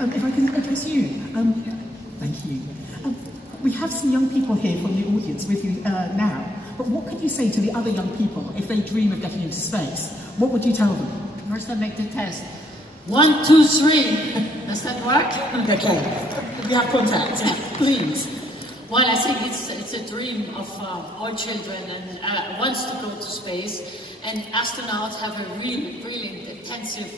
If I can address you, thank you. We have some young people here from the audience with you now, but what could you say to the other young people if they dream of getting into space? What would you tell them? First, I make the test. 1, 2, 3. Does that work? Okay. We have contact. Please. Well, I think it's a dream of all children and wants to go to space. And astronauts have a really brilliant, intensive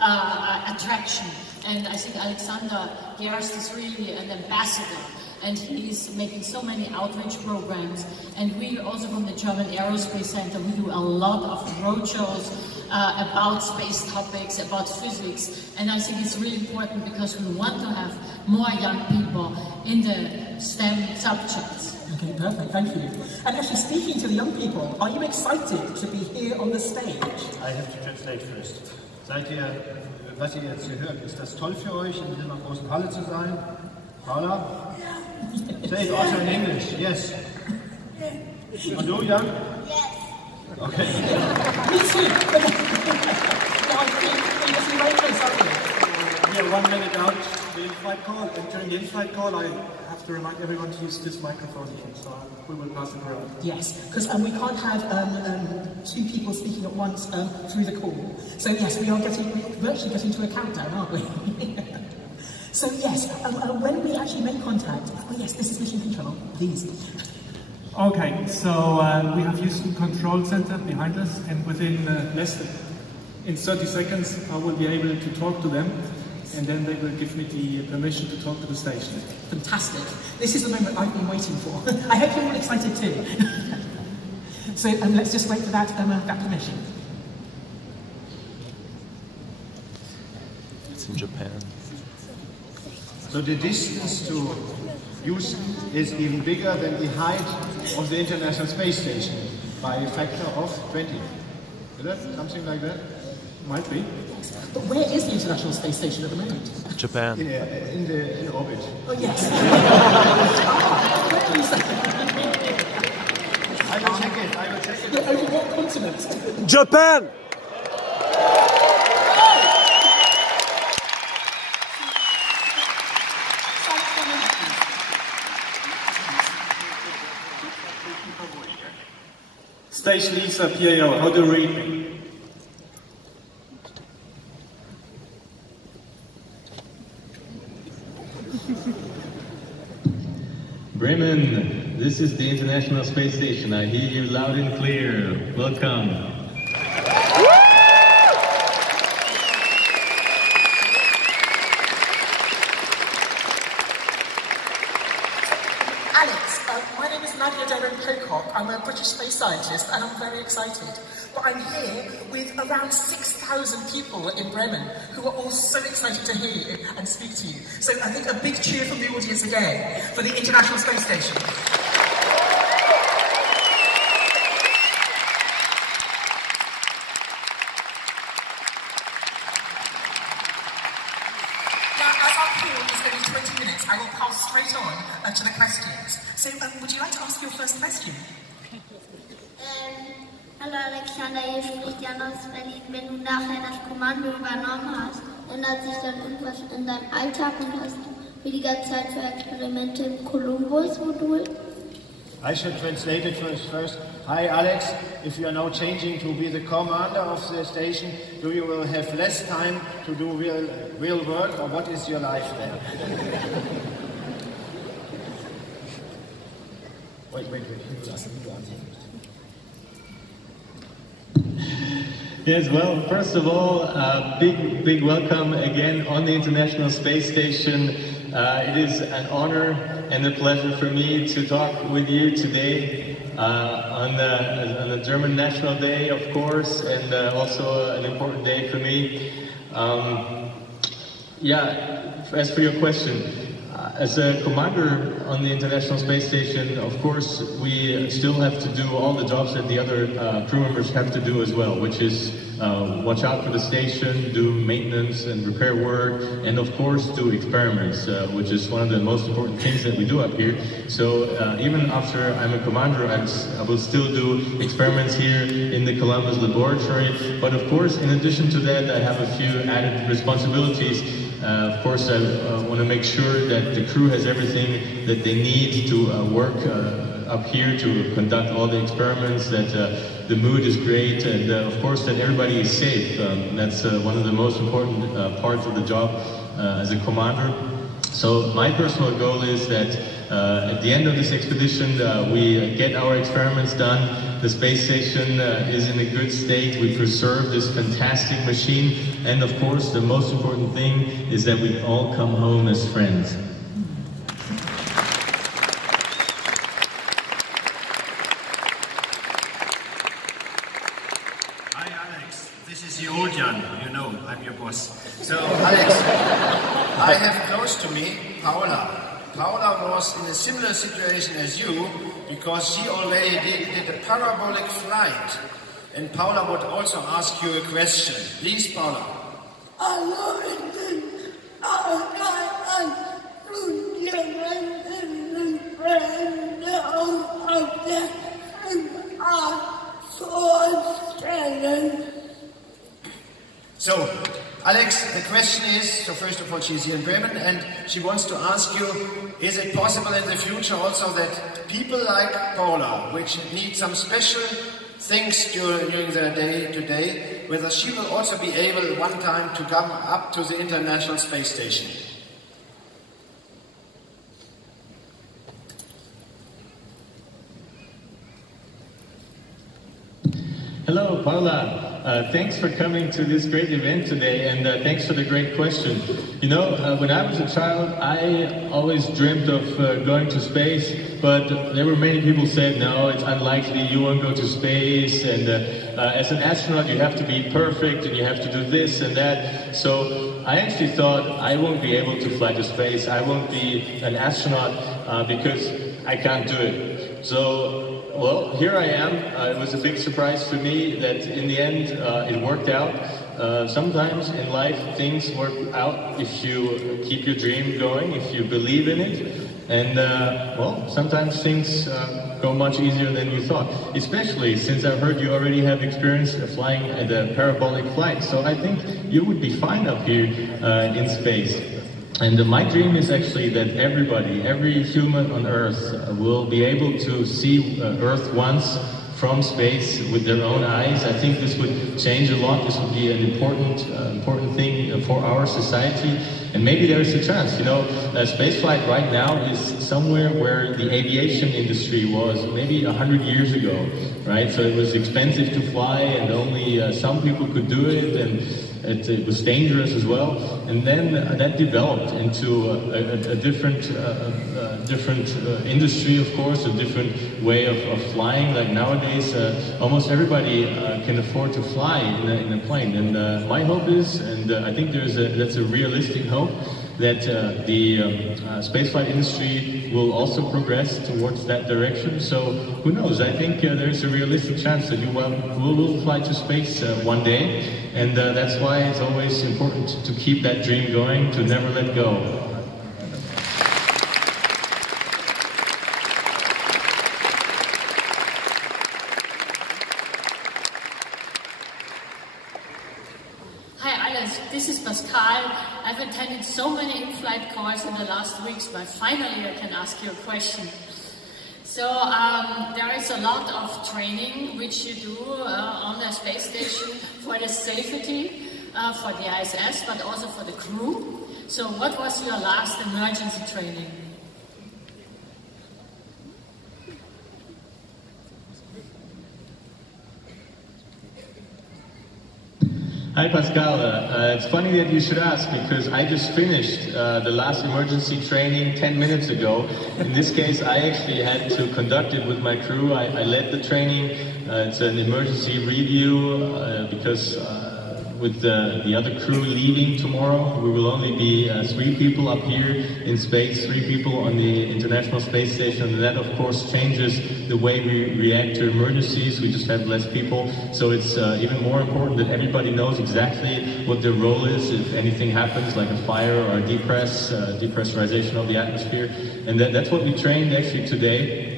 attraction. And I think Alexander Gerst is really an ambassador. And he's making so many outreach programs. And we also from the German Aerospace Center, we do a lot of roadshows about space topics, about physics. And I think it's really important because we want to have more young people in the STEM subjects. Okay, perfect, thank you. And actually speaking to the young people, are you excited to be here on the stage? I have to translate first. Was ihr jetzt hier hört, ist das toll für euch, in dieser großen Halle zu sein? Paula? Say it also in English, yes. And you, Jan? Yes. Okay. Me too. We are 1 minute out the in-flight call, and during the in-flight call I have to remind everyone to use this microphone here, so we will pass it around. Yes, because we can't have 2 people speaking at once through the call. So yes, we're virtually getting to a countdown, aren't we? So yes, when we actually make contact, oh yes, this is mission control, please. Okay, so we have Houston Control Center behind us, and within in 30 seconds I will be able to talk to them, and then they will give me the permission to talk to the station. Fantastic. This is the moment I've been waiting for. I hope you're all excited too. So let's just wait for that permission. It's in Japan. So the distance to Houston is even bigger than the height of the International Space Station by a factor of 20. Is that something like that? Might be. But where is the International Space Station at the moment? Japan. In orbit. Oh yes. I will check it. Over what continent? Japan! Station Lisa PAO, how do you read me? Bremen, this is the International Space Station. I hear you loud and clear. Welcome. I'm a British space scientist and I'm very excited. But I'm here with around 6,000 people in Bremen who are all so excited to hear you and speak to you. So I think a big cheer from the audience again for the International Space Station. Now, as our call is only 20 minutes, I will pass straight on to the questions. So would you like to ask your first question? Hallo Alexander, hier spricht Jan aus Berlin. Wenn du nachher das Kommando übernommen hast, ändert sich dann irgendwas in deinem Alltag und hast du weniger Zeit für Experimente im Columbus-Modul? I should translate it first. Hi Alex, if you are now changing to be the commander of the station, you will have less time to do real work, or what is your life there? Wait. Yes, well, first of all, big welcome again on the International Space Station. It is an honor and a pleasure for me to talk with you today on the German National Day, of course, and also an important day for me. As for your question, as a commander on the International Space Station, of course, we still have to do all the jobs that the other crew members have to do as well, which is watch out for the station, do maintenance and repair work, and of course do experiments, which is one of the most important things that we do up here. So even after I'm a commander, I will still do experiments here in the Columbus laboratory. But of course, in addition to that, I have a few added responsibilities. Of course, I want to make sure that the crew has everything that they need to work up here to conduct all the experiments, that the mood is great, and of course that everybody is safe. That's one of the most important parts of the job as a commander. So my personal goal is that at the end of this expedition we get our experiments done, the space station is in a good state, we preserve this fantastic machine, and of course the most important thing is that we all come home as friends. Hi Alex, this is the old Jan, you know, I'm your boss. So Alex, I have close to me Paula. Paula was in a similar situation as you, because she already did a parabolic flight. And Paula would also ask you a question. Please, Paula. So, Alex, the question is, so first of all, she's here in Bremen, and she wants to ask you, is it possible in the future also that people like Paula, which need some special things during their day-to-day, whether she will also be able one time to come up to the International Space Station? Hello, Paula. Thanks for coming to this great event today, and thanks for the great question. You know, when I was a child, I always dreamt of going to space, but there were many people who said, no, it's unlikely, you won't go to space, and as an astronaut you have to be perfect, and you have to do this and that. So I actually thought, I won't be able to fly to space, I won't be an astronaut because I can't do it. So, well, here I am. It was a big surprise for me that in the end it worked out. Sometimes in life things work out if you keep your dream going, if you believe in it. And well, sometimes things go much easier than you thought. Especially since I've heard you already have experience flying at a parabolic flight. So I think you would be fine up here in space. And my dream is actually that everybody, every human on Earth will be able to see Earth once from space with their own eyes. I think this would change a lot. This would be an important thing for our society. And maybe there's a chance, you know, spaceflight right now is somewhere where the aviation industry was maybe 100 years ago, right? So it was expensive to fly and only some people could do it, and it was dangerous as well. And then that developed into a different industry, of course, a different way of flying. Like nowadays, almost everybody can afford to fly in a plane. And my hope is, and I think that's a realistic hope, that the spaceflight industry will also progress towards that direction. So who knows? I think there's a realistic chance that you will fly to space one day, and that's why it's always important to keep that dream going, to never let go. This is Pascal. I've attended so many in-flight calls in the last weeks, but finally I can ask you a question. So there is a lot of training which you do on the space station for the safety for the ISS, but also for the crew. So what was your last emergency training? Hi Pascal, it's funny that you should ask, because I just finished the last emergency training 10 minutes ago. In this case, I actually had to conduct it with my crew. I led the training. It's an emergency review because with the other crew leaving tomorrow, we will only be 3 people up here in space, 3 people on the International Space Station, and that of course changes the way we react to emergencies. We just have less people, so it's even more important that everybody knows exactly what their role is if anything happens, like a fire or a depressurization of the atmosphere. And that's what we trained actually today.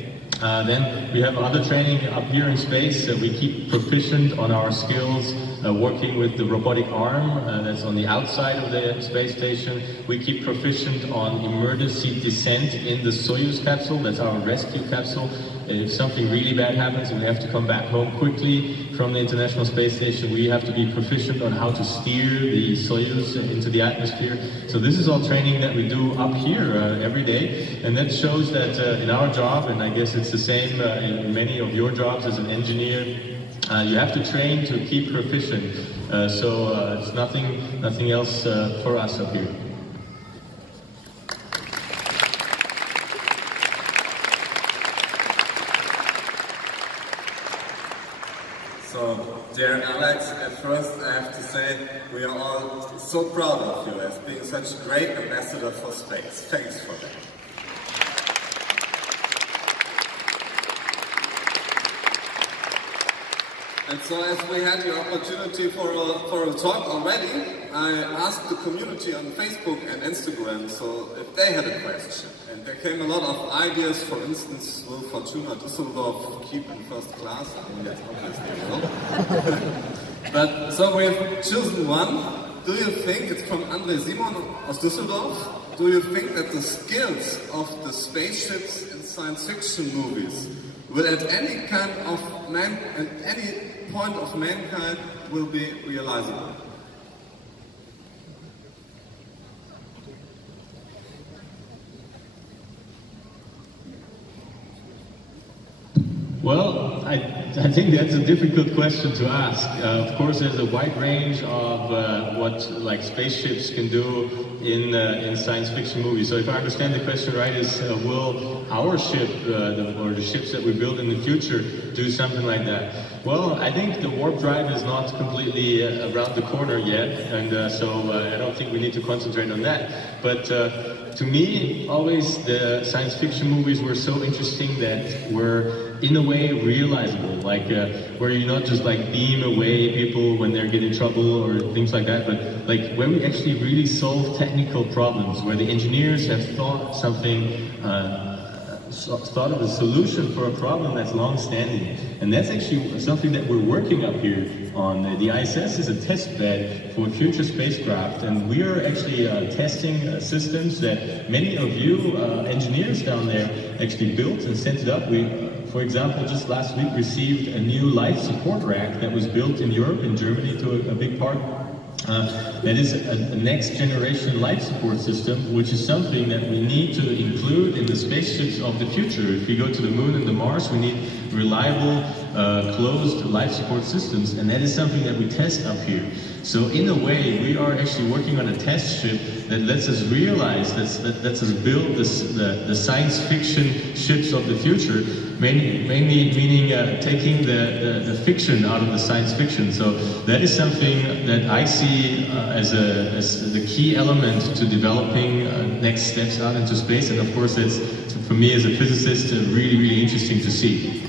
Then we have other training up here in space. We keep proficient on our skills working with the robotic arm that's on the outside of the space station. We keep proficient on emergency descent in the Soyuz capsule, that's our rescue capsule. If something really bad happens and we have to come back home quickly from the International Space Station, we have to be proficient on how to steer the Soyuz into the atmosphere. So this is all training that we do up here every day, and that shows that in our job, and I guess it's the same in many of your jobs as an engineer, you have to train to keep proficient. So it's nothing else for us up here. So, dear Alex, at first I have to say we are all so proud of you as being such a great ambassador for space. Thanks for that. And so as we had the opportunity for a talk already, I asked the community on Facebook and Instagram so if they had a question. And there came a lot of ideas. For instance, will Fortuna Düsseldorf keep in first class? I mean, that's obviously will. But so we've chosen one. Do you think, it's from André Simon aus Düsseldorf, do you think that the skills of the spaceships in science fiction movies will at any kind of any point of mankind will be realizable? Well, I think that's a difficult question to ask. Of course, there's a wide range of what like spaceships can do in science fiction movies. So if I understand the question right, is will our ship or the ships that we build in the future do something like that? Well, I think the warp drive is not completely around the corner yet, and so I don't think we need to concentrate on that. But to me, always the science fiction movies were so interesting that were in a way realizable, like where you not just like beam away people when they're getting in trouble or things like that, but like where we actually really solve technical problems, where the engineers have thought something, thought of a solution for a problem that's long-standing. And that's actually something that we're working up here on. The ISS is a test bed for future spacecraft, and we are actually testing systems that many of you engineers down there actually built and sent it up. We, for example, just last week received a new life support rack that was built in Europe, in Germany to a big part. That is a next generation life support system, which is something that we need to include in the spaceships of the future. If we go to the moon and the Mars, we need reliable, closed life support systems, and that is something that we test up here. So in a way, we are actually working on a test ship that lets us realize, that lets us build the science fiction ships of the future, mainly meaning taking the fiction out of the science fiction. So that is something that I see as the key element to developing next steps out into space, and of course that's, for me as a physicist, really, really interesting to see.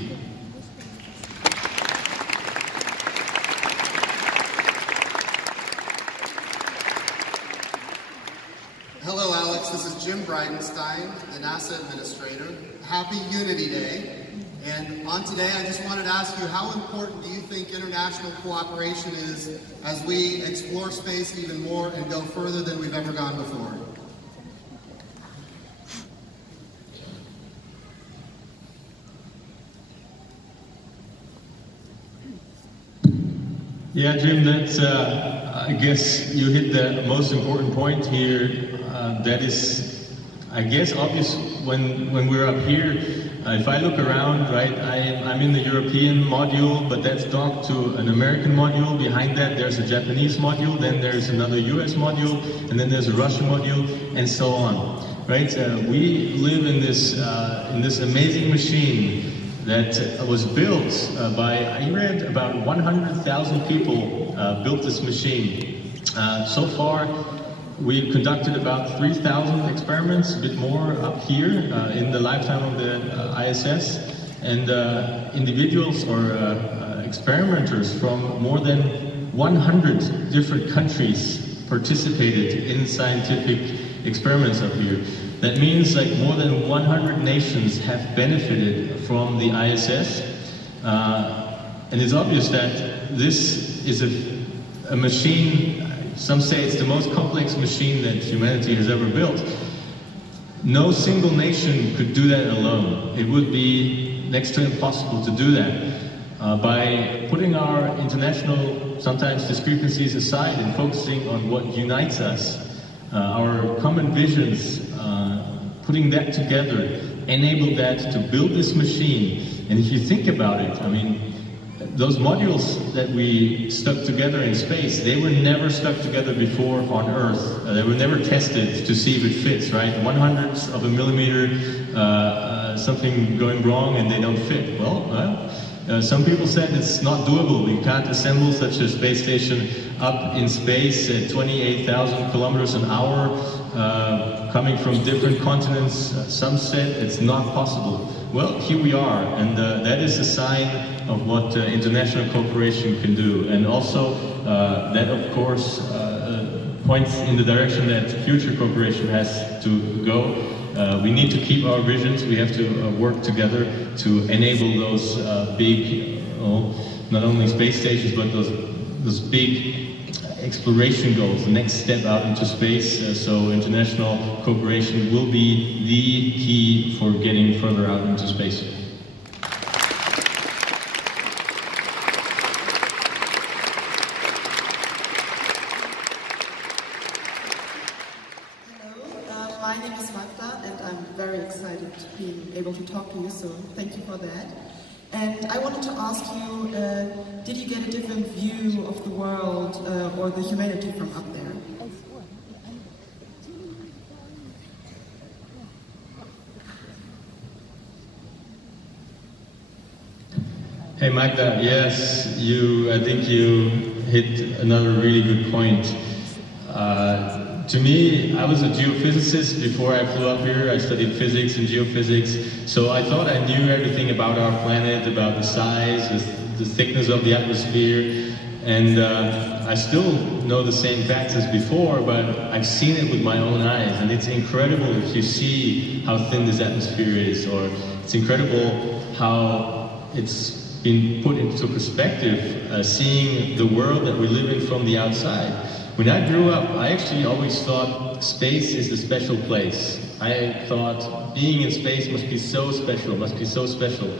Hello, Alex. This is Jim Bridenstine, the NASA administrator. Happy Unity Day. And on today, I just wanted to ask you, how important do you think international cooperation is as we explore space even more and go further than we've ever gone before? Yeah, Jim, that's, I guess you hit the most important point here. That is, I guess, obvious when we're up here. If I look around, right, I'm in the European module, but that's docked to an American module. Behind that, there's a Japanese module, then there's another US module, and then there's a Russian module, and so on, right? We live in this amazing machine that was built by, I read, about 100,000 people built this machine. So far, we've conducted about 3,000 experiments, a bit more up here in the lifetime of the ISS, and individuals or experimenters from more than 100 different countries participated in scientific experiments up here. That means like more than 100 nations have benefited from the ISS. And it's obvious that this is a machine, some say it's the most complex machine that humanity has ever built. No single nation could do that alone. It would be next to impossible to do that. By putting our international, sometimes discrepancies aside and focusing on what unites us, our common visions, putting that together, enabled that to build this machine. And if you think about it, I mean, those modules that we stuck together in space, they were never stuck together before on Earth. They were never tested to see if it fits, right? 1/100th of a millimeter, something going wrong and they don't fit. Well, some people said it's not doable. You can't assemble such a space station up in space at 28,000 kilometers an hour, coming from different continents. Some said it's not possible. Well, here we are, and that is a sign of what international cooperation can do. And also, that of course points in the direction that future cooperation has to go. We need to keep our visions. We have to work together to enable those big, not only space stations, but those big exploration goals, the next step out into space. So international cooperation will be the key for getting further out into space. My name is Magda, and I'm very excited being able to talk to you, so thank you for that. And I wanted to ask you, did you get a different view of the world or the humanity from up there? Hey Magda, yes, I think you hit another really good point. To me, I was a geophysicist before I flew up here. I studied physics and geophysics, so I thought I knew everything about our planet, about the size, the thickness of the atmosphere, and I still know the same facts as before, but I've seen it with my own eyes, and it's incredible if you see how thin this atmosphere is, or it's incredible how it's been put into perspective, seeing the world that we live in from the outside. When I grew up, I actually always thought space is a special place. I thought being in space must be so special, must be so special.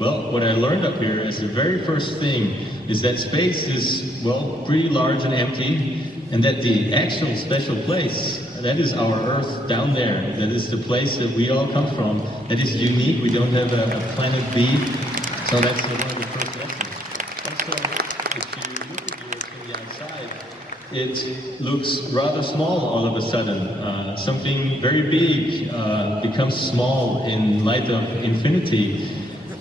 Well, what I learned up here as the very first thing is that space is, well, pretty large and empty, and that the actual special place, that is our Earth down there. That is the place that we all come from. That is unique. We don't have a planet B. So that's one of the first lessons. Also, if you look at the Earth from the outside, it looks rather small all of a sudden. Something very big becomes small in light of infinity.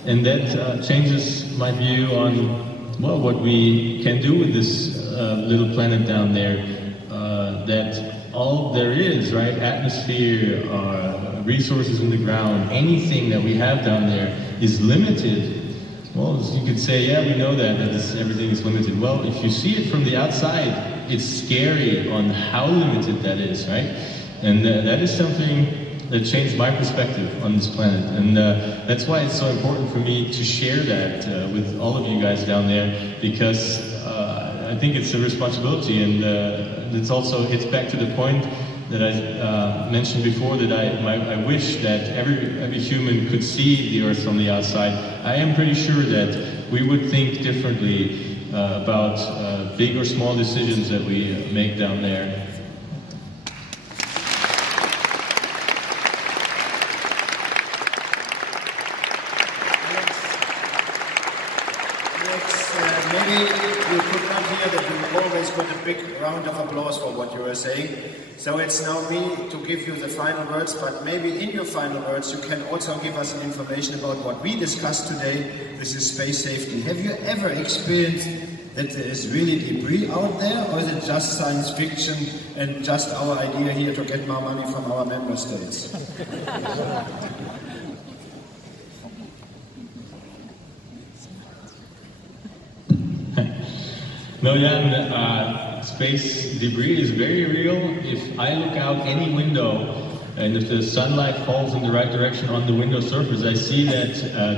And that changes my view on, well, what we can do with this little planet down there. That all there is, right, atmosphere, resources in the ground, anything that we have down there is limited. Well, you could say, yeah, we know that everything is limited. Well, if you see it from the outside, it's scary on how limited that is, right? And that is something that changed my perspective on this planet. And that's why it's so important for me to share that with all of you guys down there, because I think it's a responsibility, and it also hits back to the point that I mentioned before, that I wish that every human could see the Earth from the outside. I am pretty sure that we would think differently about big or small decisions that we make down there. Maybe you could not hear that you always got a big round of applause for what you were saying. So it's now me to give you the final words, but maybe in your final words you can also give us some information about what we discussed today, which is space safety. Have you ever experienced that there is really debris out there, or is it just science fiction and just our idea here to get more money from our member states? No, Jan, space debris is very real. If I look out any window, and if the sunlight falls in the right direction on the window surface, I see that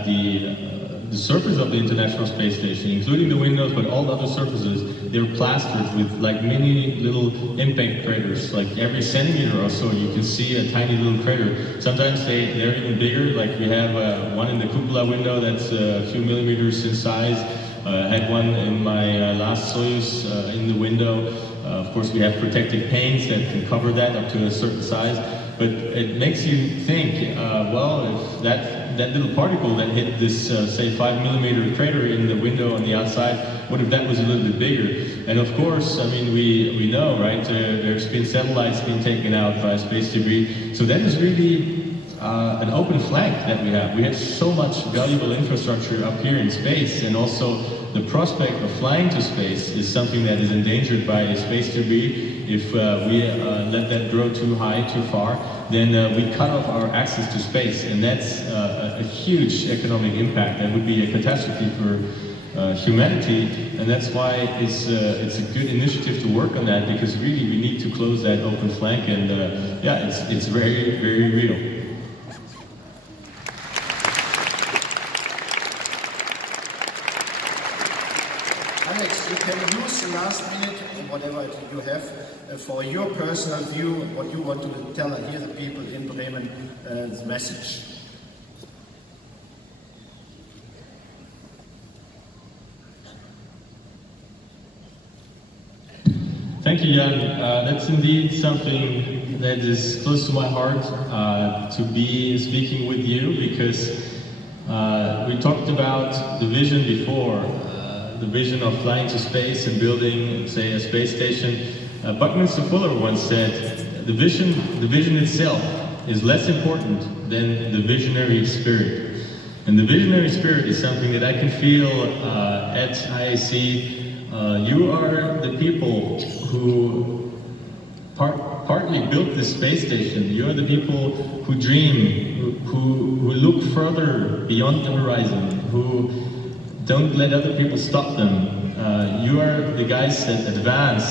the surface of the International Space Station, including the windows, but all the other surfaces, they're plastered with like mini little impact craters. Like every centimeter or so, you can see a tiny little crater. Sometimes they're even bigger. Like we have one in the cupola window that's a few millimeters in size. I had one in my last Soyuz in the window. Of course, we have protective panes that can cover that up to a certain size. But it makes you think, well, if that little particle that hit this, say, 5 millimeter crater in the window on the outside, what if that was a little bit bigger? And of course, I mean, we know, right, there's been satellites being taken out by space debris. So that is really an open flank that we have. We have so much valuable infrastructure up here in space, and also the prospect of flying to space is something that is endangered by space debris. If we let that grow too high, too far, then we cut off our access to space, and that's a huge economic impact. That would be a catastrophe for humanity, and that's why it's a good initiative to work on that, because really we need to close that open flank, and yeah, it's very, very real. Alex, you can use the last minute, whatever you have, for your personal view, what you want to tell and hear the people in Bremen, the message. Thank you, Jan. That's indeed something that is close to my heart, to be speaking with you, because we talked about the vision before. The vision of flying to space and building, say, a space station. Buckminster Fuller once said, the vision itself is less important than the visionary spirit. And the visionary spirit is something that I can feel at IAC. You are the people who partly built this space station. You are the people who dream, who look further beyond the horizon, who don't let other people stop them. You are the guys that advance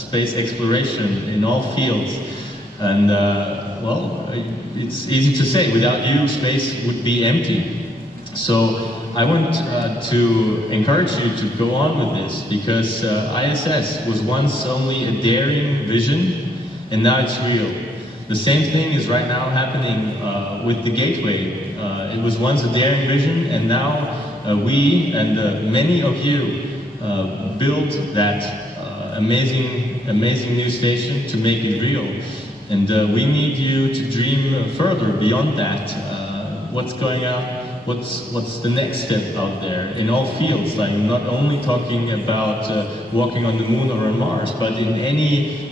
space exploration in all fields. And well, it's easy to say, without you, space would be empty. So I want to encourage you to go on with this, because ISS was once only a daring vision, and now it's real. The same thing is right now happening with the Gateway. It was once a daring vision, and now we and many of you built that amazing new station to make it real. And we need you to dream further beyond that. What's going on? What's the next step out there in all fields? Like, I'm not only talking about walking on the moon or on Mars, but in any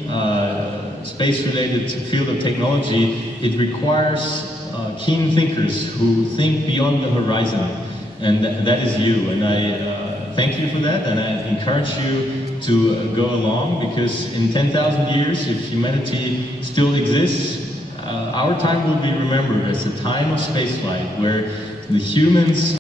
space-related field of technology, it requires keen thinkers who think beyond the horizon. And that is you, and I thank you for that, and I encourage you to go along, because in 10,000 years, if humanity still exists, our time will be remembered as a time of spaceflight, where the humans